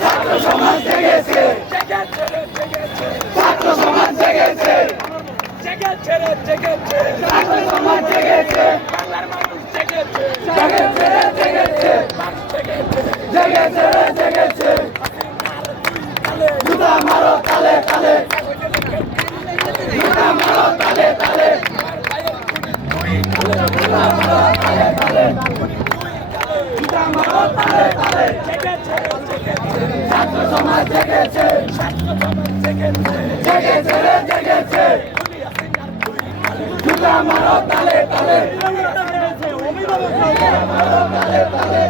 ছাত্র সমাজ জেগেছে, ছাত্র সমাজ জেগেছে, ছাত্র সমাজ জেগেছে, বাংলার মানুষ জেগেছে, জেগেছে, জুতা মারো তালে তালে, জুতা মারো তালে তালে, জুতা মারো তালে তালে, জুতা মারো তালে তালে, ছাত্র সমাজ জেগেছে, জেগেছে, জুতা মারো তালে তালে, জুতা মারো তালে তালে।